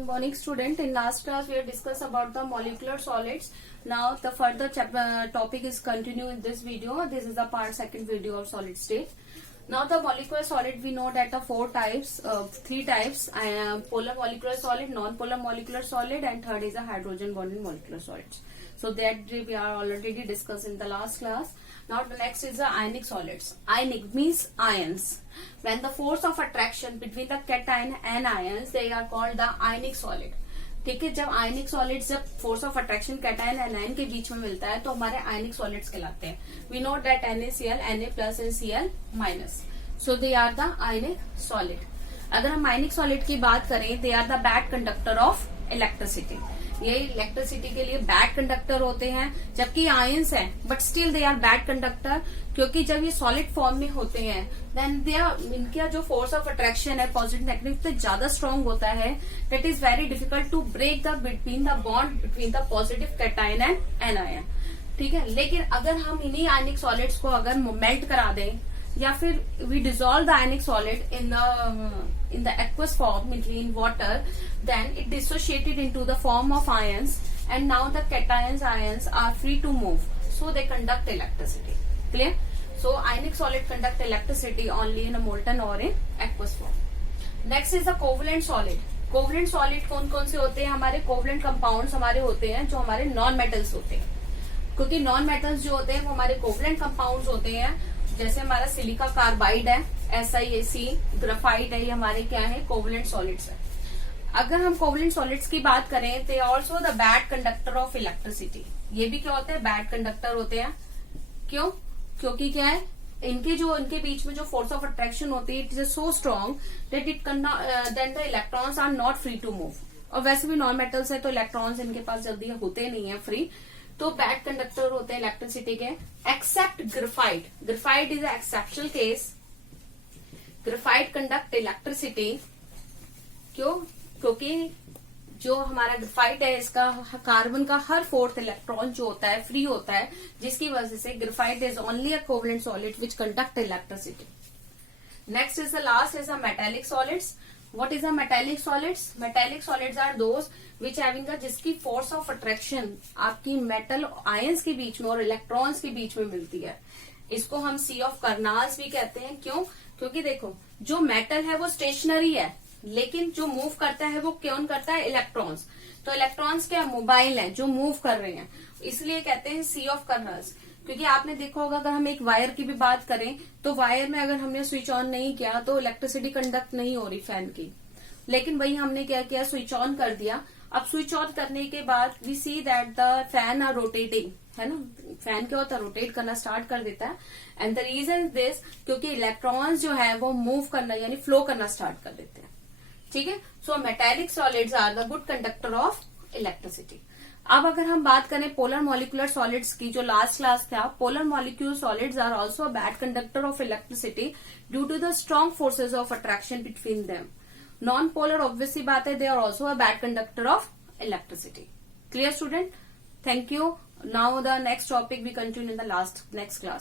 Good morning, student. In last class, we have discussed about the molecular solids. Now, the further topic is continue in this video. This is the part second video of solid state. Now, the molecular solid, we know that the three types: polar molecular solid, non-polar molecular solid, and third is a hydrogen bonded molecular solids. So that we are already discussed in the last class. Now, the next is the ionic solids. Ionic means ions. When the force of attraction between the cation and ions, they are called the ionic solid. ठीक है, जब आयनिक solids जब force of attraction cation and ion के बीच में मिलता है तो हमारे आयनिक सॉलिड्स कहलाते हैं. We know that NaCl, Na+ and Cl-. So they are the ionic solid. अगर हम आयनिक सॉलिड की बात करें, they are the bad conductor of electricity. ये इलेक्ट्रिसिटी के लिए बैड कंडक्टर होते हैं, जबकि आयंस हैं but still they are bad conductor, क्योंकि जब ये सॉलिड फॉर्म में होते हैं देन इनका जो फोर्स ऑफ अट्रैक्शन है पॉजिटिव नेगेटिव तो ज्यादा स्ट्रांग होता है. That is very difficult to break the between the bond between the positive cation and anion. ठीक है, लेकिन अगर हम इन्हीं आयनिक सॉलिड्स को अगर मेल्ट करा दें या फिर we dissolve the ionic solid in the aqueous form in water, then it dissociated into the form of ions, and now the cations ions are free to move, so they conduct electricity. Clear? So ionic solid conduct electricity only in a molten or in aqueous form. Next is the covalent solid. Covalent solid कौन कौन से होते हैं? हमारे covalent compounds हमारे होते हैं जो हमारे नॉन मेटल्स होते हैं, क्योंकि नॉन मेटल्स जो होते हैं वो हमारे कोवलेंट कंपाउंड्स होते हैं. जैसे हमारा सिलिका कार्बाइड है, SiAc, ग्राफाइट है, ये हमारे क्या है? कोवलेंट सॉलिड्स है. अगर हम कोवलेंट सॉलिड्स की बात करें तो also the bad conductor of electricity. ये भी क्या होते हैं? बैड कंडक्टर होते हैं. क्यों? क्योंकि क्या है, इनके बीच में जो फोर्स ऑफ अट्रैक्शन होती है it is so strong that then the electrons are not free to move. और वैसे भी नॉन मेटल्स है तो इलेक्ट्रॉन्स इनके पास जल्दी होते नहीं है फ्री, तो बैड कंडक्टर होते हैं इलेक्ट्रिसिटी के. Except graphite. Graphite is exceptional case. Graphite conduct electricity. क्यों? क्योंकि जो हमारा ग्रेफाइट है इसका कार्बन का हर फोर्थ इलेक्ट्रॉन जो होता है फ्री होता है, जिसकी वजह से graphite is only a covalent solid which conduct electricity. Next is the last is the metallic solids. What is a metallic solids? Metallic solids are those which having जिसकी force of attraction आपकी metal ions के बीच में और electrons के बीच में मिलती है. इसको हम सी ऑफ कर्नाल्स भी कहते हैं. क्यों? क्योंकि देखो जो मेटल है वो स्टेशनरी है, लेकिन जो मूव करता है वो कौन करता है? इलेक्ट्रॉन्स. तो इलेक्ट्रॉन्स क्या मोबाइल है जो मूव कर रहे हैं, इसलिए कहते हैं सी ऑफ कर्नल्स. क्योंकि आपने देखा होगा अगर हम एक वायर की भी बात करें तो वायर में अगर हमने स्विच ऑन नहीं किया तो इलेक्ट्रिसिटी कंडक्ट नहीं हो रही फैन की, लेकिन वही हमने क्या किया? स्विच ऑन कर दिया. अब स्विच ऑन करने के बाद we see that the fan are rotating, है ना? फैन क्या होता है? रोटेट करना स्टार्ट कर देता है. एंड द रीजन दिस, क्योंकि इलेक्ट्रॉन्स जो है वो मूव करना यानी फ्लो करना स्टार्ट कर देते हैं. ठीक है, so metallic solids are the good conductor of electricity. अब अगर हम बात करें पोलर मॉलिक्यूलर सॉलिड्स की, जो लास्ट क्लास था, polar molecular solids are also bad conductor of electricity due to the strong forces of attraction between them. Non polar obviously बात है, they are also a bad conductor of electricity. Clear student? Thank you. Now the next topic we continue in the next class.